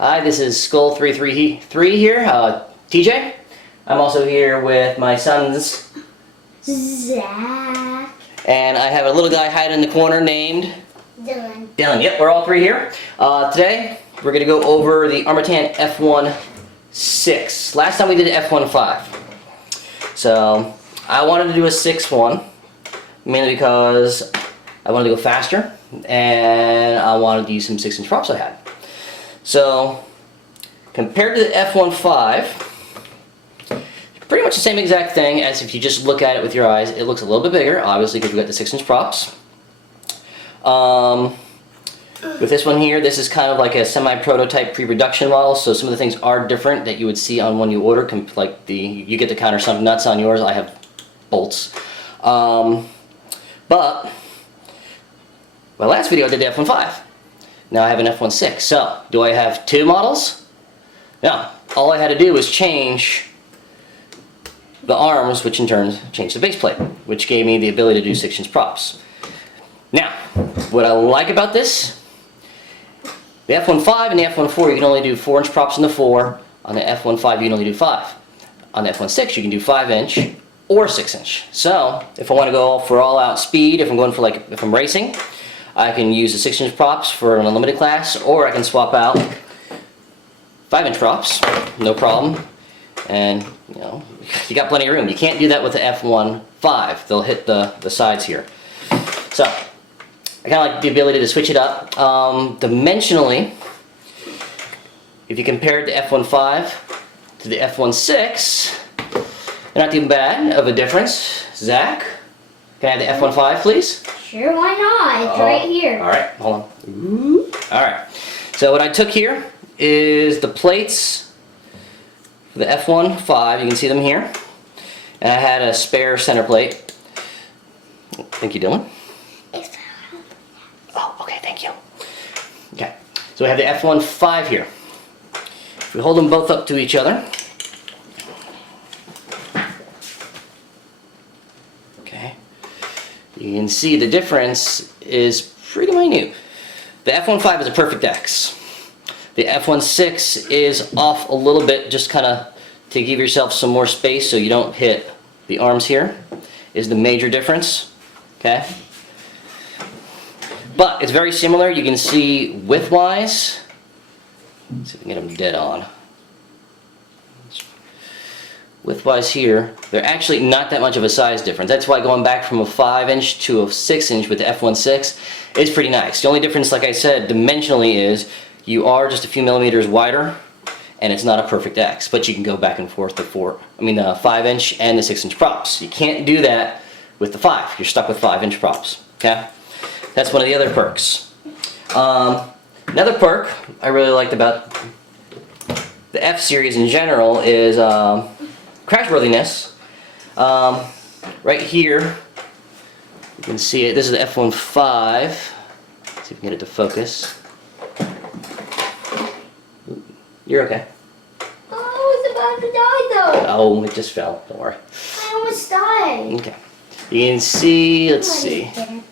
Hi, this is Skull333 here, TJ. I'm also here with my sons, Zach. And I have a little guy hiding in the corner named Dylan. Dylan. Yep, we're all three here. Today, we're going to go over the Armattan F1-6. Last time we did the F1-5. So, I wanted to do a 6-1, mainly because I wanted to go faster, and I wanted to use some 6-inch props I had. So, compared to the F1-5, pretty much the same exact thing as if you just look at it with your eyes. It looks a little bit bigger, obviously, because we got the 6-inch props. With this one here, this is kind of like a semi-prototype pre-production model, so some of the things are different that you would see on one you order. Like you get to counter some nuts on yours. I have bolts. But my last video I did the F1-5. Now I have an F1-6. So, do I have two models? No. All I had to do was change the arms, which in turn changed the base plate, which gave me the ability to do 6-inch props. Now, what I like about this, the F1-5 and the F1-4, you can only do 4-inch props on the 4. On the F1-5, you can only do 5. On the F1-6, you can do 5-inch or 6-inch. So, if I want to go for all-out speed, if I'm going for if I'm racing, I can use the 6-inch props for an unlimited class, or I can swap out 5-inch props, no problem. And, you know, you got plenty of room. You can't do that with the F1-5. They'll hit the sides here. So, I kind of like the ability to switch it up. Dimensionally, if you compare the F1-5 to the F1-6, they're not too bad of a difference. Zach, can I have the F1-5, please? Sure, why not? It's right here. Alright, hold on. Alright, so what I took here is the plates for the F1-5. You can see them here. And I had a spare center plate. Thank you, Dylan. Oh, okay, thank you. Okay, so we have the F1-5 here. If we hold them both up to each other. Okay. You can see the difference is pretty minute. The F1-5 is a perfect X. The F1-6 is off a little bit, just kind of to give yourself some more space so you don't hit the arms here, is the major difference. Okay? But it's very similar. You can see width-wise. Let's see if we can get them dead on. Width-wise here, they're actually not that much of a size difference. That's why going back from a 5-inch to a 6-inch with the F1-6 is pretty nice. The only difference, like I said, dimensionally is you are just a few millimeters wider, and it's not a perfect X, but you can go back and forth the 5-inch and the 6-inch props. You can't do that with the 5. You're stuck with 5-inch props. Okay, that's one of the other perks. Another perk I really liked about the F series in general is crashworthiness. Right here, you can see it. This is the F1-5. Let's see if we can get it to focus. You're okay. Oh, I was about to die though. Oh, it just fell. Don't worry. I almost died. Okay. You can see. Let's see. You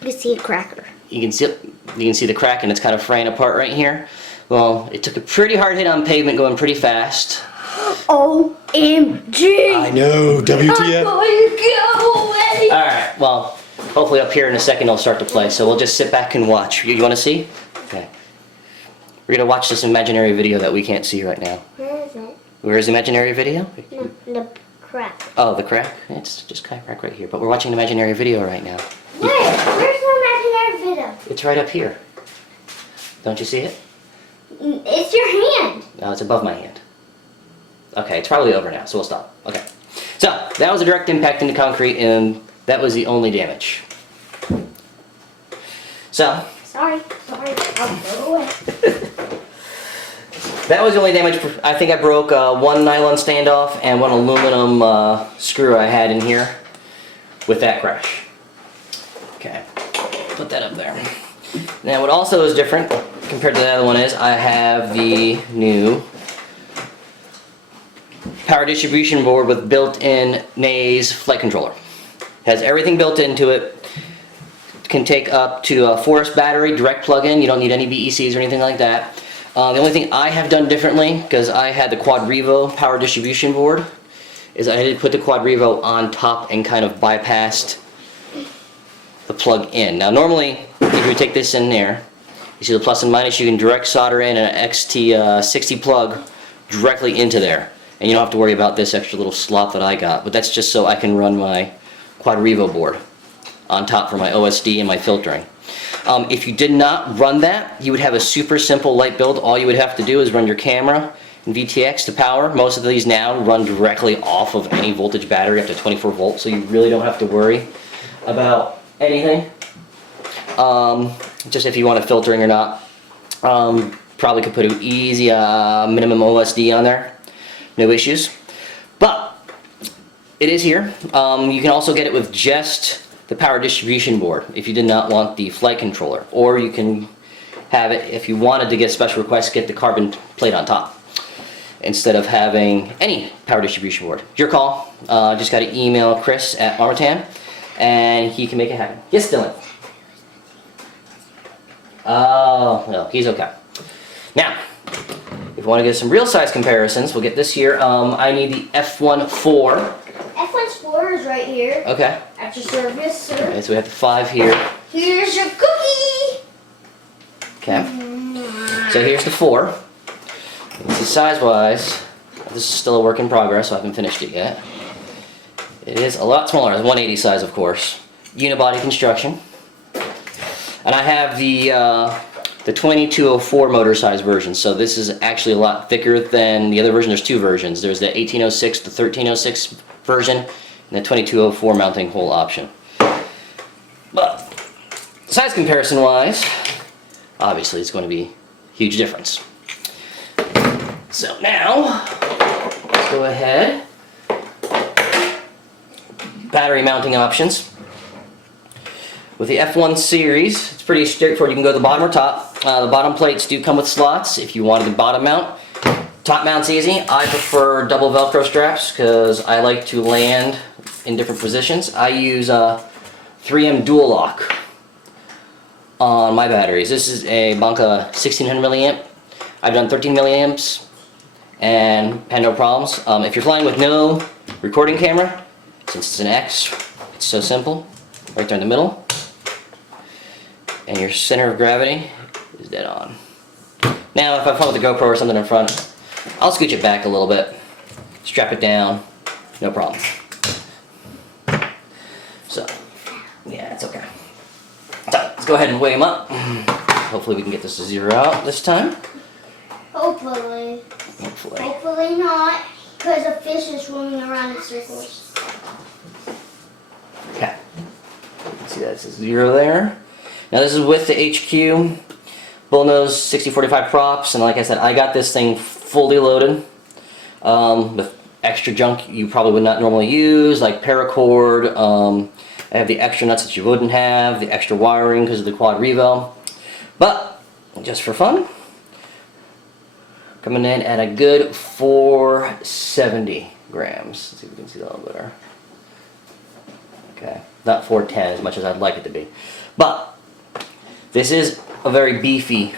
can see a cracker. You can see the crack, and it's kind of fraying apart right here. Well, it took a pretty hard hit on pavement, going pretty fast. OMG! I know, WTF. I'm going to go away. Alright, well, hopefully up here in a second it'll start to play, so we'll just sit back and watch. You want to see? Okay. We're going to watch this imaginary video that we can't see right now. Where is it? Where is the imaginary video? No, the crack. Oh, the crack? It's just kind of crack right here, but we're watching an imaginary video right now. Where? Where's the imaginary video? It's right up here. Don't you see it? It's your hand. No, it's above my hand. Okay, it's probably over now, so we'll stop. Okay. So, that was a direct impact into concrete, and that was the only damage. So. Sorry. I'll go away. That was the only damage. I think I broke one nylon standoff and one aluminum screw I had in here with that crash. Okay, put that up there. Now, what also is different compared to the other one is I have the new power distribution board with built-in Naze flight controller. Has everything built into it. Can take up to a 4S battery, direct plug-in. You don't need any BECs or anything like that. The only thing I have done differently, because I had the Quad Revo power distribution board, is I did put the Quad Revo on top and kind of bypassed the plug in. Now normally, if you take this in there, you see the plus and minus, you can direct solder in an XT60 plug directly into there. And you don't have to worry about this extra little slot that I got. But that's just so I can run my Quad Revo board on top for my OSD and my filtering. If you did not run that, you would have a super simple light build. All you would have to do is run your camera and VTX to power. Most of these now run directly off of any voltage battery up to 24 volts, so you really don't have to worry about anything. Just if you want a filtering or not. Probably could put an easy minimum OSD on there. No issues. But it is here. You can also get it with just the power distribution board if you did not want the flight controller, or you can have it if you wanted to get a special request, get the carbon plate on top instead of having any power distribution board. Your call. Just got to email Chris at Armattan and he can make it happen. Yes, Dylan. Oh, no, he's okay. Now, if you want to get some real size comparisons, we'll get this here. I need the F1-4. F1-4 is right here. Okay. At your service, sir. Okay, so we have the 5 here. Here's your cookie. Okay. So here's the 4. This is size-wise. This is still a work in progress, so I haven't finished it yet. It is a lot smaller. It's 180 size, of course. Unibody construction. And I have the 2204 motor size version, so this is actually a lot thicker than the other version. There's 2 versions. There's the 1806, the 1306 version, and the 2204 mounting hole option. But size comparison wise, obviously it's going to be a huge difference. So now, let's go ahead. Battery mounting options. With the F1 series, it's pretty straightforward. You can go to the bottom or top. The bottom plates do come with slots if you wanted the bottom mount. Top mount's easy. I prefer double Velcro straps because I like to land in different positions. I use a 3M dual lock on my batteries. This is a Banca 1600 milliamp. I've done 13 milliamps and had no problems. If you're flying with no recording camera, since it's an X, it's so simple. Right there in the middle. And your center of gravity is dead on. Now if I fly with a GoPro or something in front, I'll scooch it back a little bit, strap it down, no problem. So, yeah, it's okay. So, let's go ahead and weigh them up. Hopefully we can get this to 0 out this time. Hopefully. Hopefully. Hopefully not, because a fish is swimming around in circles. Okay. See that's a 0 there. Now this is with the HQ bullnose 6045 props, and like I said, I got this thing fully loaded with extra junk you probably would not normally use, like paracord. I have the extra nuts that you wouldn't have, the extra wiring because of the Quad Revo. But just for fun, coming in at a good 470 grams. Let's see if we can see that a little better. Okay, not 410 as much as I'd like it to be. But this is a very beefy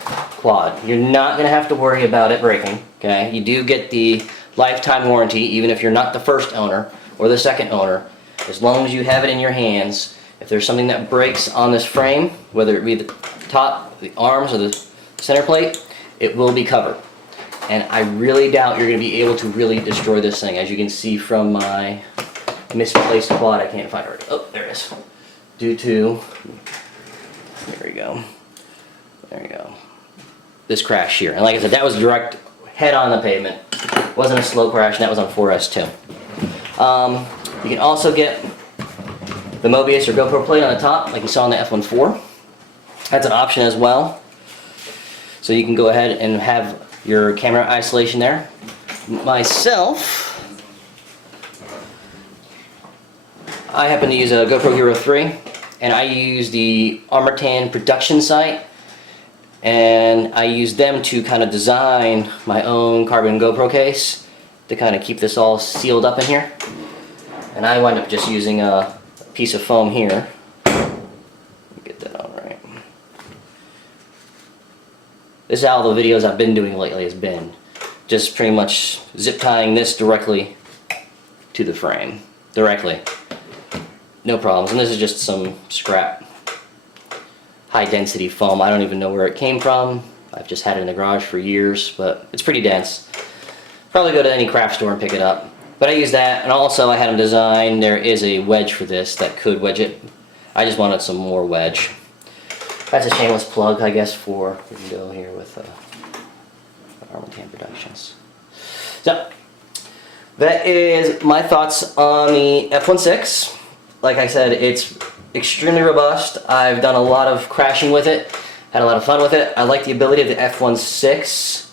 quad. You're not going to have to worry about it breaking. Okay, you do get the lifetime warranty even if you're not the first owner or the second owner. As long as you have it in your hands, if there's something that breaks on this frame, whether it be the top, the arms, or the center plate, it will be covered. And I really doubt you're going to be able to really destroy this thing. As you can see from my misplaced quad, I can't find it. Oh, there it is. Due to, there we go. There you go. This crash here. And like I said, that was direct head on the pavement. It wasn't a slow crash, and that was on 4S too. You can also get the Mobius or GoPro plate on the top, like you saw on the F1-4. That's an option as well. So you can go ahead and have your camera isolation there. Myself, I happen to use a GoPro Hero 3, and I use the Armattan production site, and I use them to kind of design my own carbon GoPro case to kind of keep this all sealed up in here. And I wind up just using a piece of foam here. Let me get that on right. This is how the videos I've been doing lately has been. Just pretty much zip tying this directly to the frame. Directly. No problems. And this is just some scrap high density foam. I don't even know where it came from. I've just had it in the garage for years, but it's pretty dense. Probably go to any craft store and pick it up. But I use that, and also I had them design, there is a wedge for this that could wedge it. I just wanted some more wedge. That's a shameless plug, I guess, for we can go here with Armattan Productions. So, that is my thoughts on the F1-6. Like I said, it's extremely robust. I've done a lot of crashing with it, had a lot of fun with it. I like the ability of the F1-6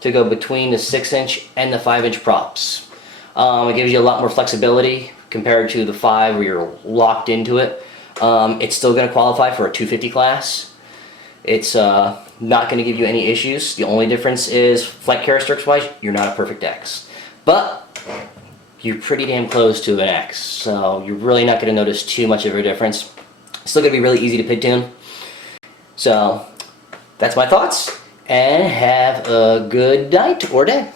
to go between the 6-inch and the 5-inch props. It gives you a lot more flexibility compared to the 5 where you're locked into it. It's still going to qualify for a 250 class. It's not going to give you any issues. The only difference is, flight characteristics wise, you're not a perfect X. But you're pretty damn close to an X, so you're really not going to notice too much of a difference. It's still going to be really easy to pit tune. So that's my thoughts, and have a good night or day.